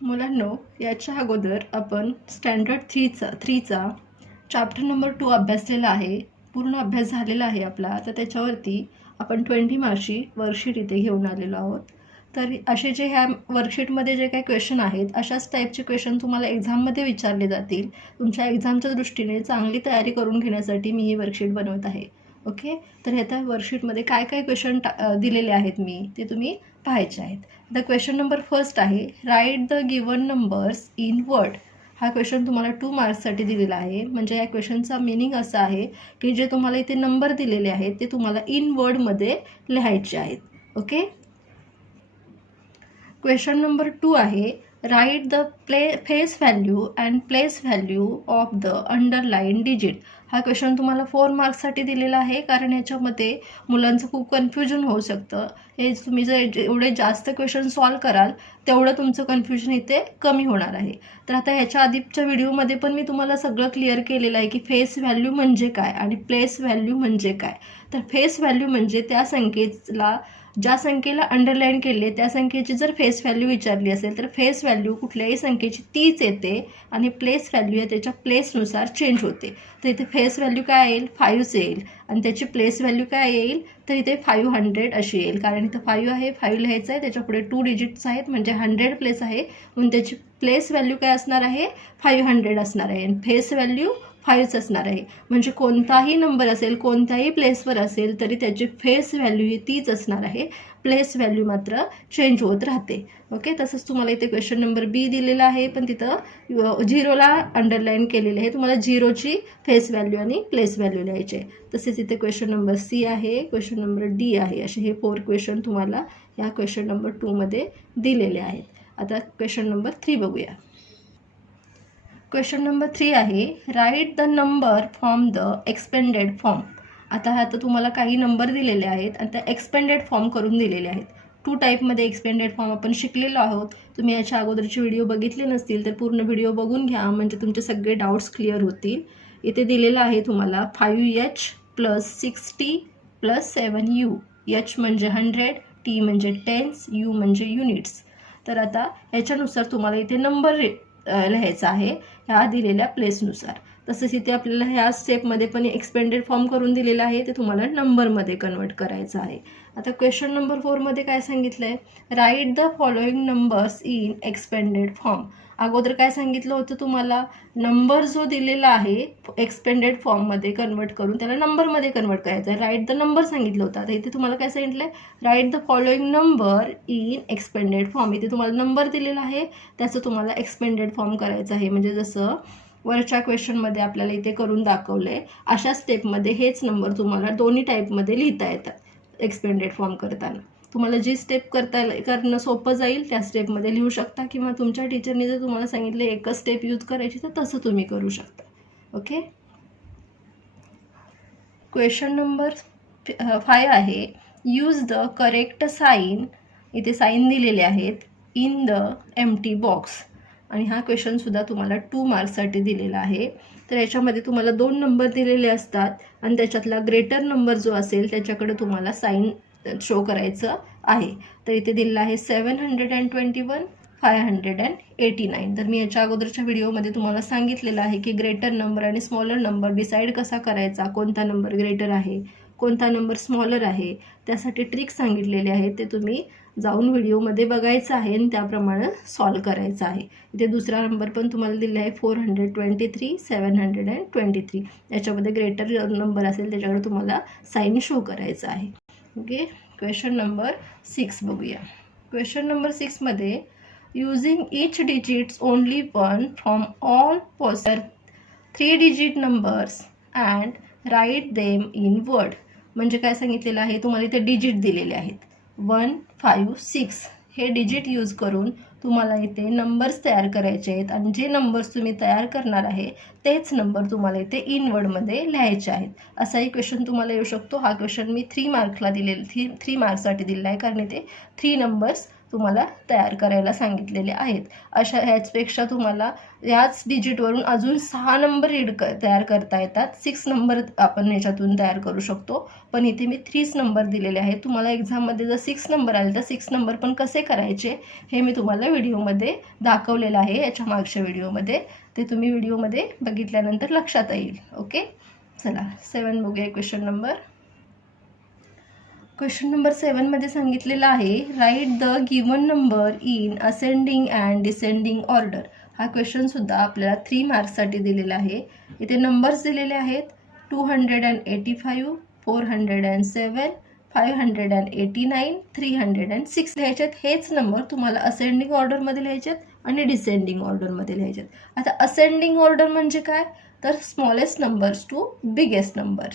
मुलांनो, याच्या अगोदर आपण स्टँडर्ड थ्रीचा चॅप्टर नंबर 2 अभ्यासलेला आहे. पूर्ण अभ्यास झालेला आहे आपला. तर त्याच्यावरती आपण 20 मार्क्सची वर्कशीट इथे घेऊन आलेलो आहोत. तर असे जे ह्या वर्कशीटमध्ये जे काही क्वेश्चन आहेत, अशाच टाईपचे क्वेश्चन तुम्हाला एक्झाममध्ये विचारले जातील. तुमच्या एक्झामच्या दृष्टीने चांगली तयारी करून घेण्यासाठी मी ही वर्कशीट बनवत आहे. ओके, तर ह्या वर्कशीटमध्ये काय काय क्वेश्चन दिलेले आहेत मी ते तुम्ही पाहायचे आहेत. द क्वेश्चन नंबर फर्स्ट आहे, write the given numbers in word. हा क्वेश्चन तुम्हाला 2 मार्क्ससाठी दिलेला आहे. म्हणजे या क्वेश्चनचा मिनिंग असा आहे की जे तुम्हाला इथे नंबर दिलेले आहेत ते तुम्हाला इन वर्डमध्ये लिहायचे आहेत. ओके. क्वेश्चन नंबर 2 आहे, write the face value and place value of the underline digit. हा क्वेश्चन तुम्हाला 4 मार्क्ससाठी दिलेला आहे, कारण याच्यामध्ये मुलांचं खूप कन्फ्युजन होऊ शकतं. हे तुम्ही जर एवढे जास्त क्वेश्चन सॉल्व कराल तेवढं तुमचं कन्फ्युजन इथे कमी होणार आहे. तर आता ह्याच्या आधीच्या व्हिडिओमध्ये पण मी तुम्हाला सगळं क्लिअर केलेलं आहे की फेस व्हॅल्यू म्हणजे काय आणि प्लेस व्हॅल्यू म्हणजे काय. तर फेस व्हॅल्यू म्हणजे त्या संख्येला, ज्या संख्येला अंडरलाईन केले त्या संख्येची जर फेस व्हॅल्यू विचारली असेल तर फेस व्हॅल्यू कुठल्याही संख्येची तीच येते आणि प्लेस व्हॅल्यू आहे त्याच्या प्लेसनुसार चेंज होते. तर इथे फेस व्हॅल्यू काय येईल, 5 येईल आणि त्याची प्लेस व्हॅल्यू काय येईल तर इथे 500 अशी येईल. कारण इथं 5 आहे, 5 लिहायचं आहे, त्याच्यापुढे 2 डिजिट्स आहेत म्हणजे 100 प्लेस आहे म्हणून त्याची प्लेस व्हॅल्यू काय असणार आहे, 500 असणार आहे आणि फेस व्हॅल्यू 5च असणार आहे. म्हणजे कोणताही नंबर असेल, कोणत्याही प्लेसवर असेल तरी त्याची फेस व्हॅल्यू ही तीच असणार आहे, प्लेस व्हॅल्यू मात्र चेंज होत राहते. ओके. तसंच तुम्हाला इथे क्वेश्चन नंबर बी दिलेला आहे, पण तिथं 0ला अंडरलाईन केलेले आहे. तुम्हाला 0ची फेस व्हॅल्यू आणि प्लेस व्हॅल्यू लिहायची आहे. तसेच इथे क्वेश्चन नंबर सी आहे, क्वेश्चन नंबर डी आहे. असे हे 4 क्वेश्चन तुम्हाला या क्वेश्चन नंबर 2मध्ये दिलेले आहेत. आता क्वेश्चन नंबर 3 बघूया. क्वेश्चन नंबर 3 आहे, write the number from the expanded form. आता तुम्हाला काही नंबर दिलेले आहेत आणि त्या एक्सपेंडेड फॉर्म करून दिलेले आहेत. 2 टाईपमध्ये एक्सपेंडेड फॉर्म आपण शिकलेलो आहोत. तुम्ही याच्या अगोदरचे व्हिडिओ बघितले नसतील तर पूर्ण व्हिडिओ बघून घ्या, म्हणजे तुमचे सगळे डाऊट्स क्लिअर होतील. इथे दिलेलं आहे तुम्हाला 5h + 6t + 7u. h म्हणजे 100, t म्हणजे टेन्स, u म्हणजे युनिट्स. तर आता याच्यानुसार तुम्हाला इथे नंबर लिहायचा आहे ह्या दिलेल्या प्लेसनुसार. तसंच इथे आपल्याला ह्या स्टेपमध्ये पण एक्सपेंडेड फॉर्म करून दिलेला आहे, ते तुम्हाला नंबरमध्ये कन्वर्ट करायचं आहे. आता क्वेश्चन नंबर 4मध्ये काय सांगितलं आहे, write the following numbers in expanded form. अगोदर काय सांगितलं होतं तुम्हाला, नंबर जो दिलेला आहे एक्सपेंडेड फॉर्ममध्ये कन्वर्ट करून त्याला नंबरमध्ये कन्वर्ट करायचं आहे. राईट द नंबर सांगितलं होतं. आता इथे तुम्हाला काय सांगितलं आहे, write the following number in expanded form. इथे तुम्हाला नंबर दिलेला आहे, त्याचं तुम्हाला एक्सपेंडेड फॉर्म करायचं आहे. म्हणजे जसं वरच्या क्वेश्चनमध्ये आपल्याला इथे करून दाखवलं आहे, अशा स्टेपमध्ये हेच नंबर तुम्हाला दोन्ही टाईपमध्ये लिहिता येतात एक्सपेंडेड फॉर्म करताना. तुम्हाला जी स्टेप करणं सोपं जाईल त्या स्टेपमध्ये लिहू शकता, किंवा तुमच्या टीचरने जर तुम्हाला सांगितलं एकच स्टेप यूज करायची तर तसं तुम्ही करू शकता. ओके. क्वेश्चन नंबर 5 आहे, यूज द करेक्ट साईन. इथे साईन दिलेले आहेत इन द एम्प्टी बॉक्स. आणि हा क्वेश्चनसुद्धा तुम्हाला 2 मार्क्ससाठी दिलेला आहे. तर याच्यामध्ये तुम्हाला 2 नंबर दिलेले असतात आणि त्याच्यातला ग्रेटर नंबर जो असेल त्याच्याकडे तुम्हाला साईन शो करायचं आहे. तर इथे दिलेलं आहे 721, 589. तर मी याच्या अगोदरच्या व्हिडिओमध्ये तुम्हाला सांगितलेलं आहे की ग्रेटर नंबर आणि स्मॉलर नंबर डिसाईड कसा करायचा, कोणता नंबर ग्रेटर आहे, कोणता नंबर स्मॉलर आहे, त्यासाठी ट्रिक सांगितलेले आहे. ते तुम्ही जाऊन व्हिडिओमध्ये बघायचं आहे आणि त्याप्रमाणे सॉल्व करायचं आहे. इथे दुसरा नंबर पण तुम्हाला दिला आहे 423, 723. याच्यामध्ये ग्रेटर नंबर असेल त्याच्याकडे तुम्हाला साईन शो करायचं आहे. ओके. क्वेश्चन नंबर 6 बघूया. क्वेश्चन नंबर 6मध्ये, using each digits only one from all possible 3 digit numbers and write them in word. म्हणजे काय सांगितलेलं आहे, तुम्हाला इथे डिजिट दिलेले आहेत 1, 5, 6. हे डिजिट यूज करून तुम्हाला इथे नंबर्स तयार करायचे आहेत आणि जे नंबर्स तुम्ही तयार करणार आहे तेच नंबर तुम्हाला इथे इन वर्डमध्ये लिहायचे आहेत. असाही क्वेश्चन तुम्हाला येऊ शकतो. हा क्वेश्चन मी 3 मार्क्सला दिलेला, 3 मार्क्ससाठी दिलेला आहे, कारण इथे 3 नंबर्स तुम्हाला तयार करायला सांगितलेले आहेत. अशा ह्याचपेक्षा तुम्हाला याच डिजिटवरून अजून 6 नंबर तयार करता येतात. 6 नंबर आपण ह्याच्यातून तयार करू शकतो, पण इथे मी 3 नंबर दिलेले आहेत. तुम्हाला एक्झाममध्ये जर 6 नंबर आले तर 6 नंबर पण कसे करायचे हे मी तुम्हाला व्हिडिओमध्ये दाखवलेलं आहे, याच्या मागच्या व्हिडिओमध्ये. ते तुम्ही व्हिडिओमध्ये बघितल्यानंतर लक्षात येईल. ओके, चला 7 बघूया. क्वेश्चन नंबर 7 मध्ये सांगितलेलं आहे, write the given number in ascending and descending order. हा क्वेश्चन सुद्धा आपल्याला 3 मार्क्ससाठी दिलेला आहे. इथे नंबर्स दिलेले आहेत 285, 407, 589, 306 लिहायचे. हेच नंबर तुम्हाला असेंडिंग ऑर्डरमध्ये लिहायचे आणि डिसेंडिंग ऑर्डरमध्ये लिहायचे. आता असेंडिंग ऑर्डर म्हणजे काय, तर smallest numbers to biggest number,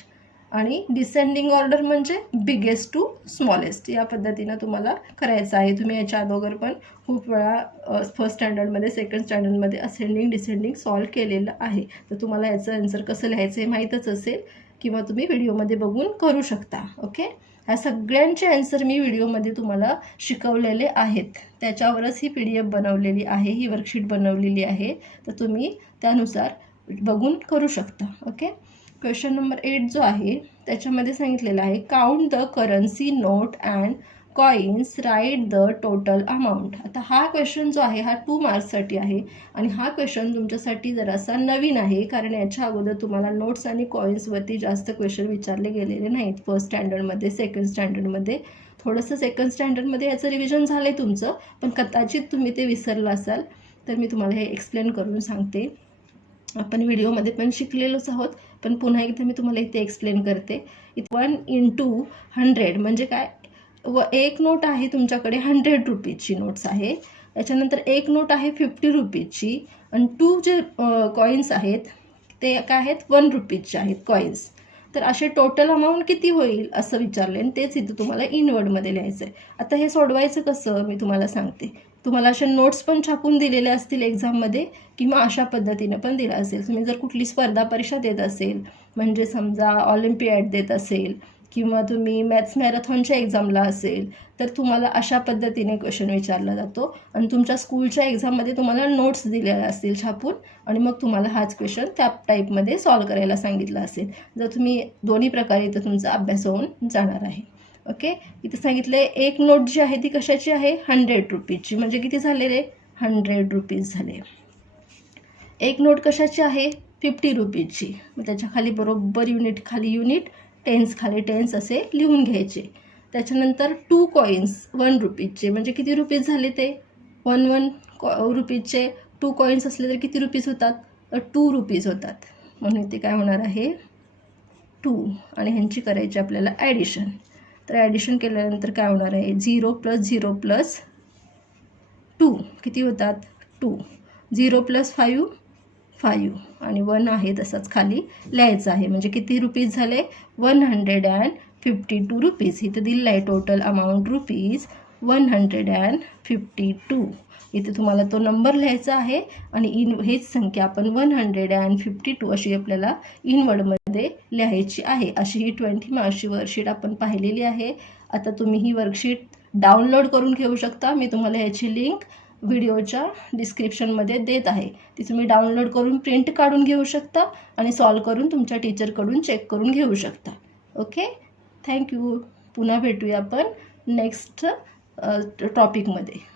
आणि डिसेंडिंग ऑर्डर म्हणजे बिगेस्ट टू स्मॉलेस्ट. या पद्धतीनं तुम्हाला करायचं आहे. तुम्ही याच्या अगोदर पण खूप वेळा first स्टँडर्डमध्ये, second स्टँडर्डमध्ये ascending descending solve केलेलं आहे. तर तुम्हाला याचं आन्सर कसं लिहायचं हे माहीतच असेल, किंवा तुम्ही व्हिडिओमध्ये बघून करू शकता. ओके, ह्या सगळ्यांचे आन्सर मी व्हिडिओमध्ये तुम्हाला शिकवलेले आहेत. त्याच्यावरच ही PDF बनवलेली आहे, ही वर्कशीट बनवलेली आहे. तर तुम्ही त्यानुसार बघून करू शकता. ओके, क्वेश्चन नंबर 8 जो आहे त्याच्यामध्ये सांगितलेलं आहे, count the currency note and coins, write the total amount. आता हा क्वेश्चन जो आहे हा 2 मार्क्ससाठी आहे, आणि हा क्वेश्चन तुमच्यासाठी जरासा नवीन आहे, कारण याच्या अगोदर तुम्हाला नोट्स आणि कॉइन्सवरती जास्त क्वेश्चन विचारले गेलेले नाहीत. फर्स्ट स्टँडर्डमध्ये, सेकंड स्टँडर्डमध्ये, थोडंसं सेकंड स्टँडर्डमध्ये याचं रिव्हिजन झालं आहे तुमचं, पण कदाचित तुम्ही ते विसरलं असाल. तर मी तुम्हाला हे एक्सप्लेन करून सांगते. आपण व्हिडिओमध्ये पण शिकलेलोच आहोत, पण पुन्हा एकदा मी तुम्हाला इथे एक्सप्लेन करते. 1 into 100 म्हणजे काय, एक नोट आहे तुमच्याकडे 100 रुपीजची नोट्स आहे. त्याच्यानंतर एक नोट आहे 50 रुपीजची, आणि 2 जे कॉइन्स आहेत ते काय आहेत 1 रुपीजचे आहेत कॉइन्स. तर असे टोटल अमाऊंट किती होईल असं विचारले, आणि तेच इथं तुम्हाला इनवर्डमध्ये लिहायचं आहे. आता हे सोडवायचं कसं मी तुम्हाला सांगते. तुम्हाला अशा नोट्स पण छापून दिलेले असतील एक्झाममध्ये, किंवा अशा पद्धतीनं पण दिलं असेल. तुम्ही जर कुठली स्पर्धा परीक्षा देत असेल, म्हणजे समजा ऑलिम्पियाड देत असेल, किंवा तुम्ही मॅथ्स मॅरेथॉनच्या एक्झामला असेल, तर तुम्हाला अशा पद्धतीने क्वेश्चन विचारला जातो. आणि तुमच्या स्कूलच्या एक्झाममध्ये तुम्हाला नोट्स दिलेल्या असतील छापून, आणि मग तुम्हाला हाच क्वेश्चन त्या टाईपमध्ये सॉल्व करायला सांगितलं असेल. जर तुम्ही दोन्ही प्रकारे इथं तुमचा अभ्यास होऊन जाणार आहे. ओके, इथं सांगितलं आहे एक नोट जी आहे ती कशाची आहे 100 रुपीजची, म्हणजे किती झाले रे 100 रुपीज झाले. एक नोट कशाची आहे 50 रुपीजची, मग त्याच्या खाली बरोबर युनिट खाली युनिट, टेन्स खाली टेन्स असे लिहून घ्यायचे. त्याच्यानंतर 2 कॉइन्स 1 रुपीजचे, म्हणजे किती रुपीज झाले ते 1 रुपीजचे. 2 कॉइन्स असले तर किती रुपीज होतात, तर 2 रुपीज होतात. म्हणून ते काय होणार आहे 2, आणि ह्यांची करायची आपल्याला ॲडिशन. तर ॲडिशन केल्यानंतर काय होणार आहे 0 + 0 + 2 किती होतात 2, 0 + 5 5, आणि 1 आहे तसंच खाली लिहायचं आहे. म्हणजे किती रुपीज झाले 152 रुपीज. इथं दिलेलं आहे टोटल अमाऊंट रुपीज 152. इथे तुम्हाला तो नंबर लिहायचा आहे, आणि हेच संख्या आपण 152 अशी आपल्याला इनवर्डमध्ये लिहायची आहे. अशी ही 20 मार्क्सची वर्कशीट आपण पाहिलेली आहे. आता तुम्ही ही वर्कशीट डाउनलोड करून घेऊ शकता. मी तुम्हाला याची लिंक व्हिडिओच्या डिस्क्रिप्शनमध्ये देत आहे. ती तुम्ही डाउनलोड करून प्रिंट काढून घेऊ शकता, आणि सॉल्व करून तुमच्या टीचरकडून चेक करून घेऊ शकता. Okay, thank you. पुन्हा भेटूया आपण नेक्स्ट टॉपिकमध्ये.